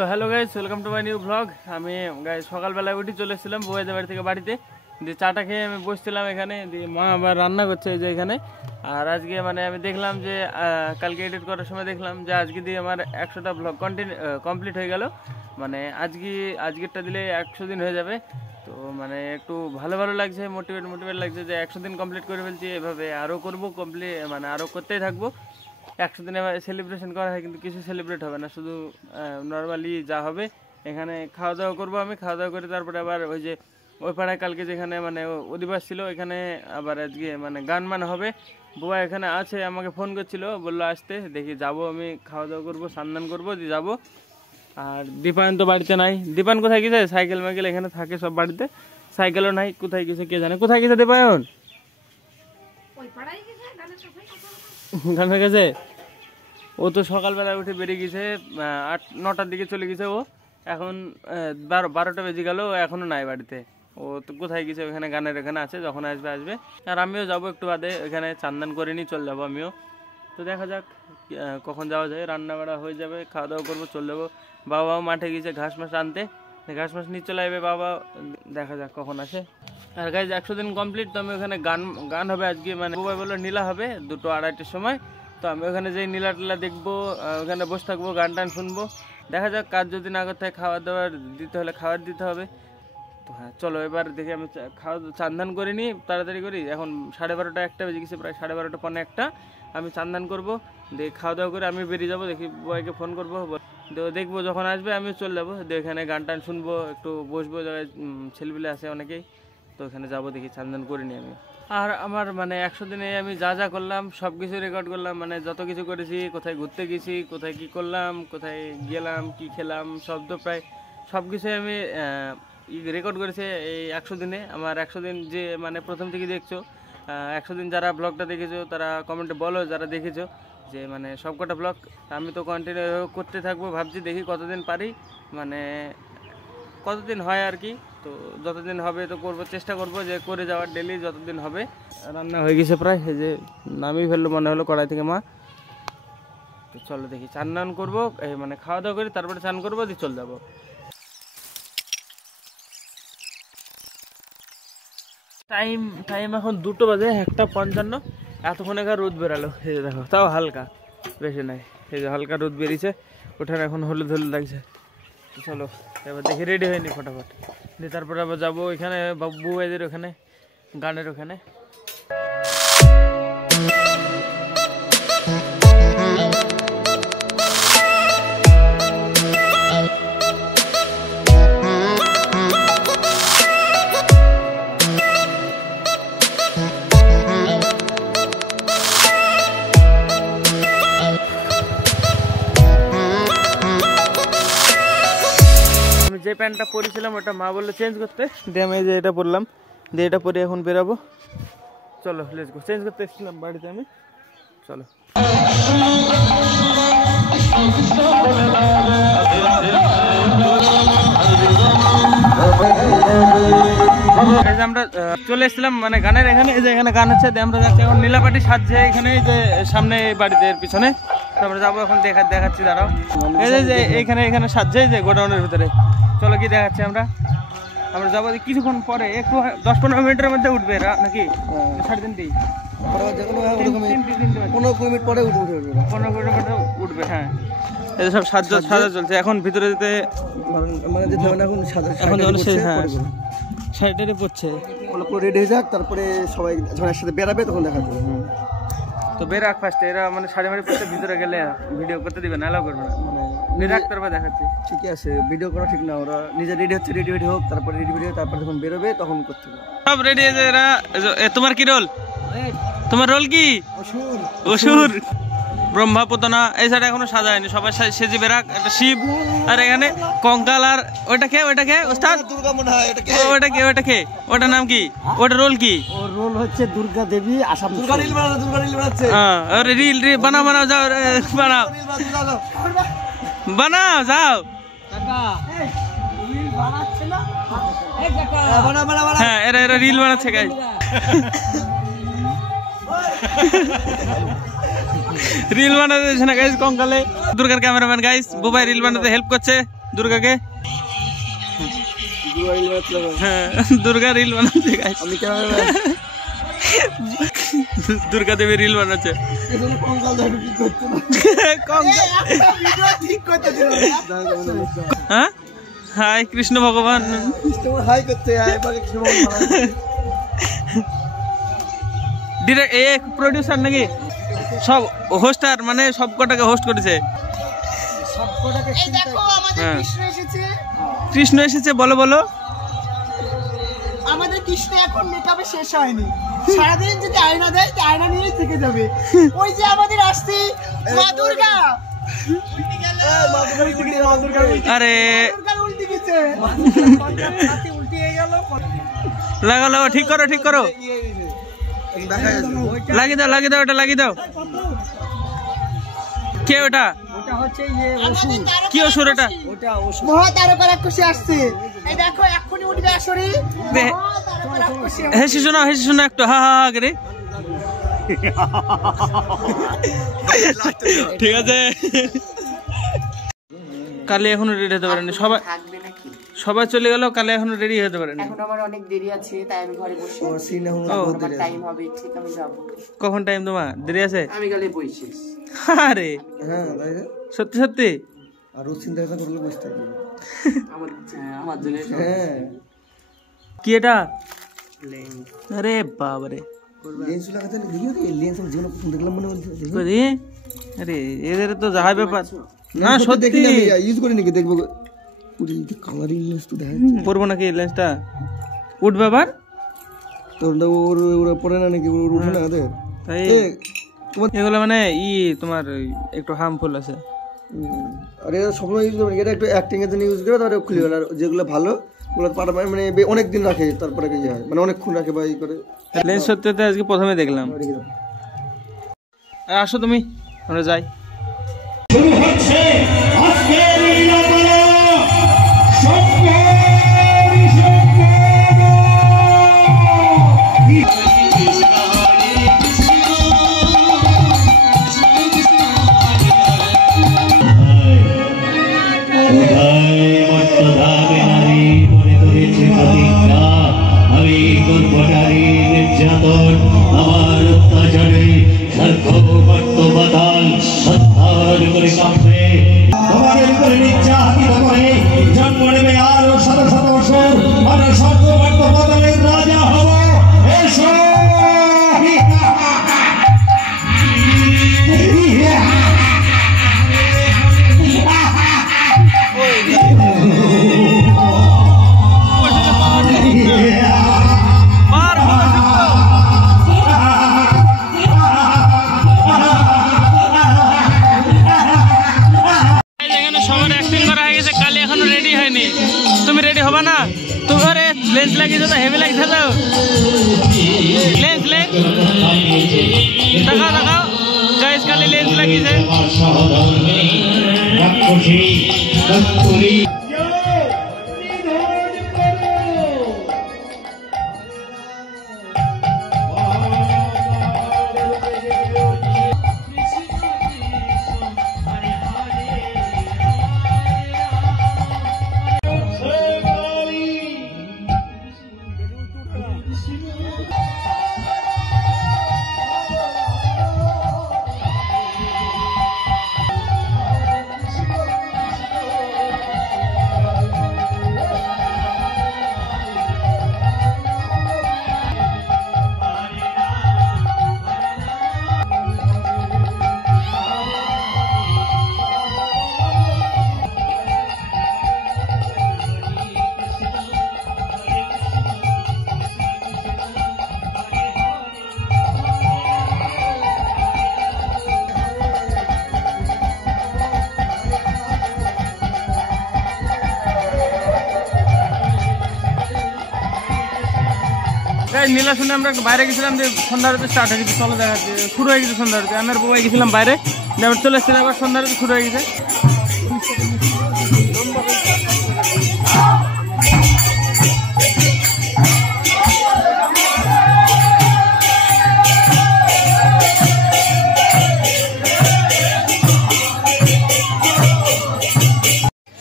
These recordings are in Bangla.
So hello guys, welcome to my new blog. আমি গাইস সকালবেলায় উঠে চলে এসেছিলাম বউয়েদের বাড়ি থেকে বাড়িতে, দিয়ে চাটা খেয়ে আমি বসছিলাম এখানে, দিয়ে মা আবার রান্না করছে যে এখানে। আর আজকে মানে আমি দেখলাম যে কালকে এডিট করার সময় দেখলাম যে আজকে দিয়ে আমার 100টা ব্লগ কমপ্লিট হয়ে গেল। মানে আজকেরটা দিলে 100 দিন হয়ে যাবে। তো মানে একটু ভালো লাগছে, মোটিভেট লাগছে যে 100 দিন কমপ্লিট করে ফেলছি। এভাবে আরও করবো, মানে আরও করতেই থাকবো। 100 দিনে সেলিব্রেশন করা হয়, কিন্তু কিছু সেলিব্রেট হবে না, শুধু নর্মালি যা হবে এখানে খাওয়া দাওয়া করবো। আমি খাওয়া দাওয়া করে তারপরে আবার ওই যে ওই পাড়ায় কালকে যেখানে মানে অধিবাস ছিল এখানে আবার আজকে মানে গান মান হবে। বুয়া এখানে আছে, আমাকে ফোন করছিল, বললো আসতে, দেখি যাব। আমি খাওয়া দাওয়া করবো, স্নান করবো, দিয়ে যাবো। আর দীপায়ন তো বাড়িতে নাই। দীপায়ন কোথায় গেছে? সাইকেল মাইকেল এখানে থাকে সব বাড়িতে, সাইকেলও নাই। কোথায় গেছে কে জানে, কোথায় গেছে দীপায়ন? গানের কাছে। ও তো সকালবেলা উঠে বেরিয়ে গেছে, 8-9টার দিকে চলে গেছে। ও এখন 12টা বেজে গেল, এখনো নাই বাড়িতে। ও তো কোথায় গেছে? ওখানে গানের এখানে আছে, যখন আসবে। আর আমিও যাবো একটু বাদে, ওখানে চান্দান করে নিয়ে চলে যাবো আমিও। তো দেখা যাক কখন যাওয়া যায়। রান্না বাড়া হয়ে যাবে, খাওয়া দাওয়া করবো, চলে যাবো। বাবাও মাঠে গেছে ঘাস মাছ আনতে, ঘাস মাছ নিয়ে চলে আসবে বাবা। দেখা যাক কখন আসে। আর গাইজ 100 দিন কমপ্লিট। তো আমি ওখানে গান হবে আজকে, মানে বাবা বললো নীলা হবে 2-2:30টার সময়। তো আমি ওখানে যেই নীলা টিলা দেখবো, ওখানে বসে থাকবো, গান টান শুনবো। দেখা যাক, কাজ যদি না করতে হয় খাবার দাবার দিতে হলে খাবার দিতে হবে। তো হ্যাঁ চলো এবার দেখি। আমি চান্দান করে নিই তাড়াতাড়ি করি। এখন 12:30 1টা বেজে গেছে, প্রায় 12:30 পৌনে 1টা। আমি চান্দান করবো, দিয়ে খাওয়া দাওয়া করে আমি বেরিয়ে যাবো। দেখি বয়কে ফোন করবো, দেখবো যখন আসবে আমি চলে যাবো। দিয়ে এখানে গান টান শুনবো, একটু বসবো, জায়গায় ছেলেপিলে আছে অনেকেই। তো ওখানে যাবো, দেখি চান্দান করে নিই আমি। আর আমার মানে 100 দিনে আমি যা করলাম সব কিছু রেকর্ড করলাম। মানে যত কিছু করেছি, কোথায় ঘুরতে গেছি, কোথায় কি করলাম, কোথায় গেলাম, কি খেলাম, সব তো প্রায় সব কিছুই আমি রেকর্ড করেছি এই 100 দিনে। আমার 100 দিন যে মানে প্রথম থেকে দেখছো, 100 দিন যারা ব্লগটা দেখেছো তারা কমেন্টে বলো, যারা দেখেছো যে মানে সবকটা ব্লগ আমি তো কন্টিনিউ করতে থাকবো। ভাবছি দেখি কতদিন পারি, মানে কতদিন হয় আর কি। তো যতদিন হবে তো করবো, চেষ্টা করবো যে করে যাওয়ার ডেলি যতদিন হবে। রান্না হয়ে গেছে প্রায়, এই যে নামিয়ে ফেললো মনে হলো কড়াই থেকে মা। তো চলো দেখি চান করবো, মানে খাওয়া দাওয়া করি, তারপরে চান করবো, দিয়ে চলে যাবো। টাইম এখন 2টো বাজে, 1:55। এতক্ষণে রোদ বেরালো, এই যে দেখো, তাও হালকা, বেশি নাই। এই যে হালকা রোদ বেরিয়েছে, ওঠানে এখন হলুদ লাগছে। চলো এবার দেখি রেডি হয়নি ফটাফট, দিয়ে তারপরে আবার যাবো এখানে বাবু এদের ওখানে গানের ওখানে। যে প্যান্টটা পরেছিলাম ওটা মা বললো চেঞ্জ করতে, দিয়ে আমি যে এটা পরলাম, দিয়ে এটা পরে এখন বেরাবো। চলো লেটস গো। চেঞ্জ করতে এসেছিলাম বাড়িতে আমি, চলো। আমরা চলে এসেছিলাম মানে গানের এখানে, এই যে এখানে গান হচ্ছে, আমরা যাচ্ছি এখন নীলাপাটি সাজছে এখানে, যে সামনে বাড়িতে পিছনে। আমরা যাবো এখন, দেখাচ্ছি দাঁড়াও। এই যে এখানে সাজছে, যে গোডাউনের ভিতরে। চলো কি দেখাচ্ছি আমরা যাবো কিছুক্ষণ পরে, একটু 10-15 মিনিটের মধ্যে উঠবে নাকি 3:30 15 মিনিট পরে উঠবে। হ্যাঁ এই সব সাজা চলছে এখন ভিতরে যেতে, হ্যাঁ শাড়িটারে পড়ছে, রেডি হয়ে যাক, তারপরে সবাই যখন একসাথে বেরাবে তখন দেখা যাবে। তো বেরাক ফার্স্টে, এরা মানে শাড়ি মাড়ি পড়তে ভিতরে গেলে ভিডিও করতে দিবে না, এলাও করবে না, বেরাক তারপর দেখাচ্ছি। ঠিকই আছে, ভিডিও করা ঠিক না, ওরা নিজে রেডি হচ্ছে, রেডি হোক, তারপরে রেডি তারপরে যখন বেরোবে তখন করতে হবে। সব রেডি হয়েছে এরা। তোমার কি রোল? তোমার রোল কি? অসুর, ব্রহ্মাপুতনা। এই সাইডে এখনো সাজা হয়নি, সবাই সেজি বেরাক, একটা শিব, আর এখানে কঙ্কাল। আর ওটা কে ওস্তাদ? দুর্গা মনে হয় ওটা কে? ওটার নাম কি? ওটা রোল কি? ওর রোল হচ্ছে দুর্গা দেবী। আসাম দুর্গা রিল বানাচ্ছে। হ্যাঁ রিল বানাও, যাও বানাও যাও। হ্যাঁ এরা রিল বানাচ্ছে গাইস। রিল বানাতে না গাইস কঙ্কালে। দুর্গার ক্যামেরাম্যান গাইস, বুবাই রিল বানাতে হেল্প করছে। दुर्गा के হ্যাঁ দুর্গা রিল বানাচ্ছে গাইস আমি কেন দুর্গা দেবী রিল বানাচ্ছে হ্যাঁ হাই কৃষ্ণ ভগবান হাই করতে ডিরেক্ট এ প্রোডিউসার নাকি সব হোস্টার মানে সব কটাকে হোস্ট করেছে কৃষ্ণ এসেছে বলো বলো আমাদের কৃষ্ণ এখন মেকআপে শেষ হয়নি সারাদিন যদি আয়না দেয় আয়না নিয়েই থেকে যাবে ওই যে আমাদের আসছে মা দুর্গা আরে লাগালো ঠিক করো লাগিয়ে দাও ওটা লাগিয়ে দাও কে ওটা কি অসুর এটা মহাতারকা রাক্ষসী আসছে এই দেখো এক্ষুনি উঠবে আসরে হেসে শোনা একটু হা হা করে ঠিক আছে কালে এখনো রেডি হতে পারেনি সবাই চলে গেল কালে এখনো রেডি হতে পারেনি এখন আমার অনেক দেরি আছে তাই আমি ঘরে বসে আমার টাইম হবে ঠিক আমি যাব কখন টাইম তোমার দেরি আছে আমি গেলে বসিস আরে হ্যাঁ সত্যি আর ও চিন্তা করলে বসতে থাকবে আমার জন্য হ্যাঁ কি এটা আরে বাবারে লেন্স লাগাতে দেখিও কি লেন্স আমি জীবনে প্রথম দেখলাম মনে হচ্ছে কই আরে এদের তো যাই ব্যাপার না সত্যি দেখি না ইউজ করে নাকি দেখবো পুরো কালারিং লেন্স তো দেখা পরবো নাকি এই লেন্সটা উঠবে আবার তোর ওরা পরে না নাকি উঠবে না ওদের তাই এগুলো মানে তোমার একটু হার্মফুল আছে আরে সবসময় ইউজ করবে এটা একটু অ্যাক্টিং এর জন্য ইউজ করে তারপরে খুলে গেল আর যেগুলো ভালো ওগুলো পাটা মানে অনেক দিন রাখে তারপরে কি হয় মানে অনেকক্ষণ রাখে বা ই করে লেন্স সত্যি আজকে প্রথমে দেখলাম আসো তুমি আমরা যাই শুরু হচ্ছে আজকের লীলাপালা আমার অত্যাচারে বাতাল সত্তার করে কাঁপবে তোমাদের উপরে নির্যাতিত করে জন্ম নেবে আরো শত শত বছর আর সর্বভক্ত বাতালের রাজা হব এসো তুমি রেডি হবা না তুমি আরে লেন্স লাগিয়ে দাও হেভি লাগিয়ে দাও লেন্স দেখাও গাইস কালে লেন্স লাগিয়েছে নীলা শুনে আমরা বাইরে গেছিলাম যে সন্ধ্যা আরতি স্টার্ট হয়ে গেছে চলো দেখা শুরু হয়ে গেছে সন্ধ্যা আরতি আমার বউ গেছিলাম বাইরে চলে এসেছিল আবার সন্ধ্যা আরতি শুরু হয়ে গেছে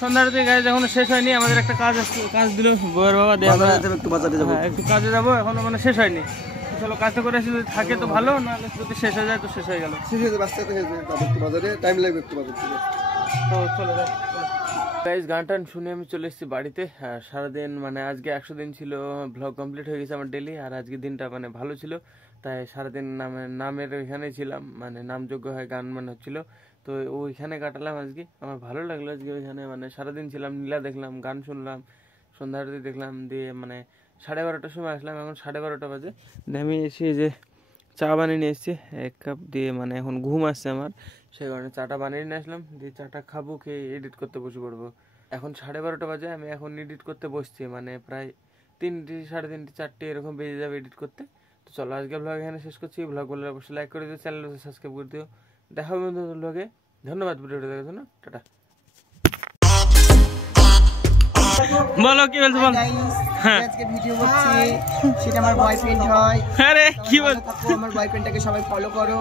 সন্ধ্যা আরতি গাইজ এখনো শেষ হয়নি, আমাদের একটা কাজ দিল বউয়ের বাবা দিয়ে আমরা একটু বাজারে যাবো। একটু কাজে যাবো, এখনো মানে শেষ হয়নি। চলো কাজটা করে আসি, যদি থাকে তো ভালো, নাহলে যদি শেষ হয়ে যায় তো শেষ হয়ে গেল। শেষ হয়ে যাবে, আস্তে আস্তে শেষ হয়ে যাবে, একটু বাজারে টাইম লাগবে, একটু বাজার থেকে। তো চলে যাই গাইজ। গান টান শুনে আমি চলে এসেছি বাড়িতে। সারাদিন মানে আজকে 100 দিন ছিল, ব্লগ কমপ্লিট হয়ে গেছে আমার ডেলি। আর আজকে দিনটা মানে ভালো ছিল, তাই সারাদিন নামের ওইখানেই ছিলাম, মানে নামযোগ্য হয় গান মানে হচ্ছিল, তো ওইখানে কাটালাম আজকে। আমার ভালো লাগলো আজকে ওইখানে, মানে সারাদিন ছিলাম, নীলা দেখলাম, গান শুনলাম, সন্ধ্যা আরতি দেখলাম, দিয়ে মানে 12:30টার সময় আসলাম, এখন 12:30 বাজে। আমি এসে যে চা বানিয়ে নিয়ে এসেছি 1 কাপ দিয়ে, মানে এখন ঘুম আসছে আমার, সেই কারণে চাটা বানিয়ে নিয়ে আসলাম, দিয়ে চাটা খাবো, খেয়ে এডিট করতে বসে পড়বো। এখন 12:30 বাজে, আমি এখন এডিট করতে বসছি, মানে প্রায় 3টে, 3:30, 4টে এরকম বেজে যাবে এডিট করতে। তো চলো আজকে ব্লগ এখানে শেষ করছি। ব্লগ বললে অবশ্যই লাইক করে দিও, চ্যানেলটা সাবস্ক্রাইব করে দিও। দেখা হবে নতুন ব্লগে। ধন্যবাদ ভিডিওটা দেখার জন্য, টাটা। বলো কি বলছো বল। হ্যাঁ আজকে ভিডিও করছি, সেটা আমার বয়ফ্রেন্ড হয়। আরে কি বল, আমার বয়ফ্রেন্ডটাকে সবাই ফলো করো।